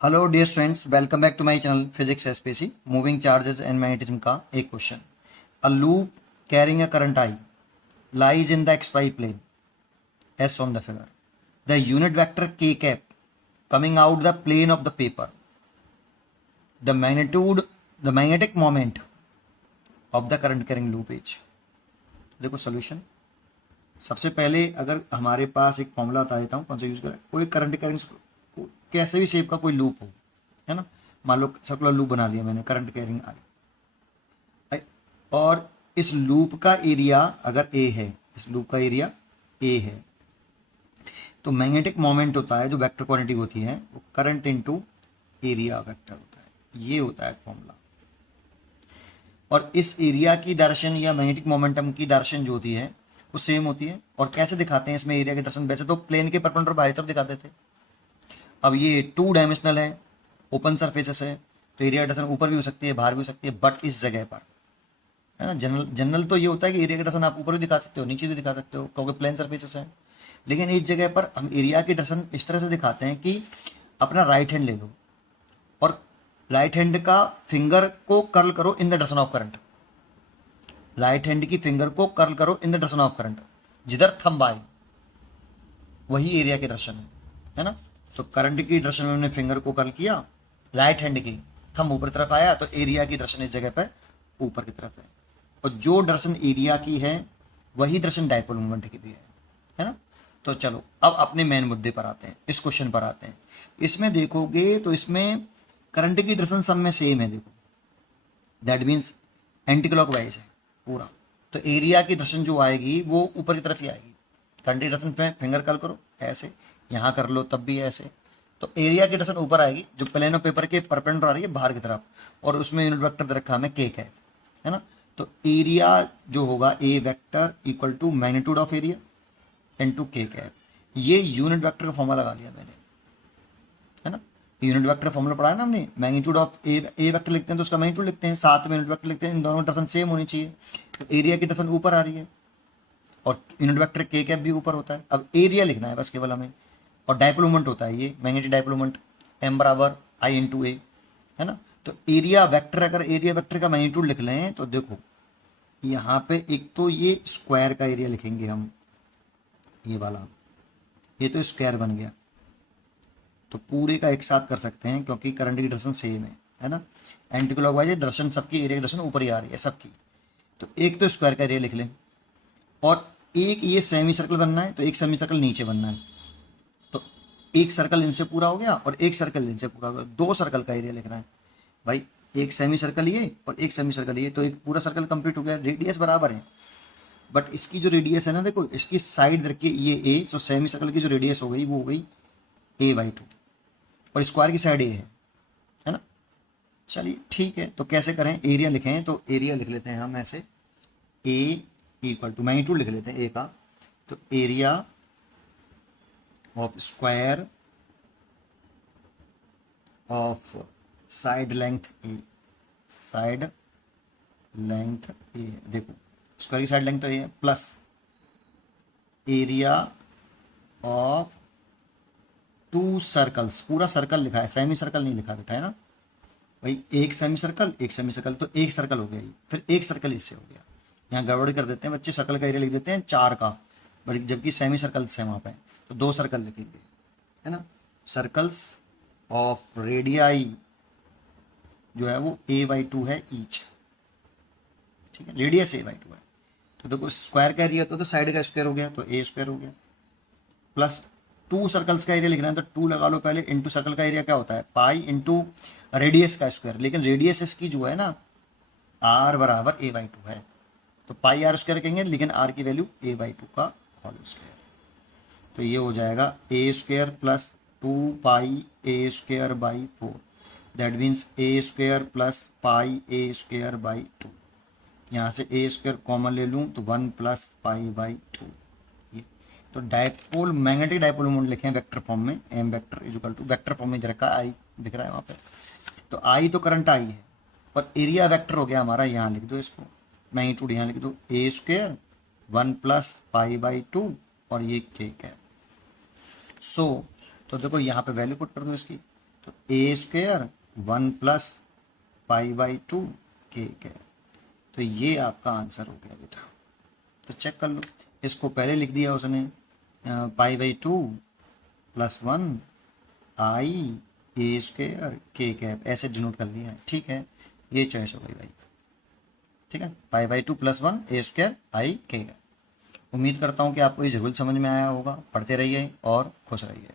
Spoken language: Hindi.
Hello dear students, welcome back to my channel physics SPC. Moving charges and magnetism का एक क्वेश्चन। A loop carrying a current I lies in the XY plane as on the figure. The unit vector k cap coming out the plane of the paper, the magnitude, the magnetic moment of the current carrying loop is। देखो सोल्यूशन। सबसे पहले अगर हमारे पास एक फॉर्मूला बता देता हूँ कौन सा यूज करें। कोई करंट कैरिंग कैसे भी शेप का कोई लूप हो, है ना। मान लो सर्कुलर लूप बना लिया मैंने, करंट कैरिंग आई, और इस लूप का एरिया अगर ए है, इस लूप का एरिया ए है, तो मैग्नेटिक मोमेंट होता है जो वेक्टर क्वांटिटी होती है वो करंट इनटू एरिया वेक्टर होता है। ये होता है फॉर्मूला। और इस एरिया की डायरेक्शन या मैग्नेटिक मोमेंटम की डायरेक्शन जो होती है वो सेम होती है। और कैसे दिखाते हैं इसमें एरिया की डायरेक्शन? वैसे तो प्लेन के परपेंडिकुलर बाई तरफ दिखाते थे। अब ये टू डायमेंशनल है, ओपन सरफेसेस है, तो एरिया की डायरेक्शन ऊपर भी हो सकती है, बाहर भी हो सकती है। बट इस जगह पर, है ना, जनरल जनरल तो ये होता है कि एरिया की डायरेक्शन आप ऊपर भी दिखा सकते हो, नीचे भी दिखा सकते हो, क्योंकि प्लेन सरफेसेस है। लेकिन इस जगह पर हम एरिया की डायरेक्शन इस तरह से दिखाते हैं कि अपना राइट हैंड ले लो और राइट हैंड का फिंगर को कर्ल करो in the direction of current. Right hand की फिंगर को कर्ल करो in the direction of current. जिधर थंब आए वही एरिया की डायरेक्शन है ना। तो करंट की डायरेक्शन में हमने फिंगर को कर्ल किया, राइट हैंड की थंब ऊपर तरफ आया, तो एरिया की डायरेक्शन इस जगह पर ऊपर की तरफ है। और जो डायरेक्शन एरिया की है वही डायरेक्शन डायपोल मोमेंट की भी है ना। तो चलो अब अपने मेन मुद्दे पर आते हैं, इस क्वेश्चन पर आते हैं। इसमें देखोगे तो इसमें करंट की डायरेक्शन सब में सेम है। देखो दैट मीन्स एंटी क्लॉकवाइज है पूरा। तो एरिया की डायरेक्शन जो आएगी वो ऊपर की तरफ ही आएगी। करंट की डायरेक्शन पे फिंगर कर्ल करो ऐसे, यहाँ कर लो तब भी ऐसे, तो एरिया की डायरेक्शन ऊपर आएगी जो प्लेन ऑफ पेपर के परपेंडिकुलर आ रही है बाहर की तरफ। और उसमें यूनिट वेक्टर दे रखा हमें के है ना। तो एरिया जो होगा A vector equal to magnitude of area into K cap. ये यूनिट वेक्टर का फॉर्मूला लगा लिया मैंने, है ना। यूनिट वेक्टर फॉर्मूला पढ़ा है ना हमने। मैग्नीट्यूड ऑफ ए वेक्टर लिखते हैं तो उसका मैग्नीट्यूड लिखते हैं, साथ में यूनिट वेक्टर लिखते हैं। इन दोनों की डायरेक्शन सेम होनी चाहिए। तो एरिया की डायरेक्शन ऊपर आ रही है और यूनिट वेक्टर के कैप भी ऊपर होता है। अब एरिया लिखना है बस केवल हमें। और डायपोल मोमेंट होता है ये मैग्नेटिक डायपोल मोमेंट, एम बराबर आई इंटू ए, है ना। तो एरिया वेक्टर, अगर एरिया वेक्टर का मैग्नीट्यूड लिख लें तो देखो यहाँ पे एक तो ये स्क्वायर का एरिया लिखेंगे हम, ये वाला, ये तो स्क्वायर बन गया। तो पूरे का एक साथ कर सकते हैं क्योंकि करंट की डायरेक्शन सेम है ना। एंटी क्लॉकवाइज डायरेक्शन सबकी, एरिया की डायरेक्शन ऊपर ही आ रही है सबकी। तो एक तो स्क्वायर का एरिया लिख लें और एक ये सेमी सर्कल बनना है तो एक सेमी सर्कल नीचे बनना है। तो एक सर्कल इनसे पूरा हो गया और एक सर्कल इनसे पूरा हो गया। दो सर्कल का एरिया लिखना है भाई। एक सेमी सर्कल ये और एक सेमी सर्कल ये, तो एक पूरा सर्कल कंप्लीट हो गया। रेडियस बराबर है, बट इसकी जो रेडियस है ना, देखो इसकी साइड रखिए ये ए, तो सेमी सर्कल की जो रेडियस हो गई वो हो गई a/2 और स्क्वायर की साइड ए है ना। चलिए ठीक है, तो कैसे करें? एरिया लिखें तो एरिया लिख लेते हैं हम ऐसे, ए इक्वल टू मैग्नीट्यूड लिख लेते हैं ए का, तो area of square of side length A, side length A. देखो स्क्वायर की साइड लेंथ तो ए है, plus area of two circles. पूरा सर्कल लिखा है, सेमी सर्कल नहीं लिखा बेटा, है ना भाई। एक सेमी सर्कल एक सेमी सर्कल, तो एक सर्कल हो गया ये, फिर एक सर्कल इससे हो गया। यहाँ गड़बड़ कर देते हैं बच्चे, सर्कल का एरिया लिख देते हैं 4 का, बट जबकि सेमी सर्कल से वहाँ पे तो 2 सर्कल लिखेंगे, है ना। सर्कल्स ऑफ रेडियाई जो है वो a/2 है ईच, ठीक है। रेडियस a/2 है। तो देखो स्क्वायर का एरिया तो साइड का स्क्वायर हो गया, तो a स्क्वायर हो गया, प्लस 2 सर्कल्स का एरिया लिखना है तो 2 लगा लो पहले, इंटू सर्कल का एरिया क्या होता है पाई इंटू रेडियस का स्क्वायर। लेकिन रेडियस इसकी जो है ना r बराबर a/2 है, तो पाई आर स्क्वायर कहेंगे, लेकिन r की वैल्यू a/2 का होल स्क्वायर। तो ये हो जाएगा a square plus 2 pi a² by 4, that means a square plus pi a²/2। यहाँ से a स्क्वायर कॉमन ले लूँ तो 1 प्लस पाई/2। ये तो डायपोल, मैग्नेटिक डायपोल मोमेंट लिखे हैं वेक्टर फॉर्म में, M vector equal to vector form में रखा आई दिख रहा है वहाँ पे। तो आई तो करंट आई है और एरिया वेक्टर हो गया हमारा, यहाँ लिख दो इसको, मैग्नीट्यूड यहाँ लिख दो a² 1 प्लस पाई/2 और ये के है। सो तो देखो यहाँ पे वैल्यू पुट कर दो इसकी, तो ए स्क्वायर 1 प्लस पाई बाई 2 के कैप। तो ये आपका आंसर हो गया बेटा। तो चेक कर लो, इसको पहले लिख दिया उसने पाई by 2 plus 1 I A square के कैप, ऐसे डिनोट कर लिया है। ठीक है, ये चॉइस हो गई भाई। ठीक है, pi by 2 plus 1 A square I K cap. उम्मीद करता हूँ कि आपको ये जरूर समझ में आया होगा। पढ़ते रहिए और खुश रहिए।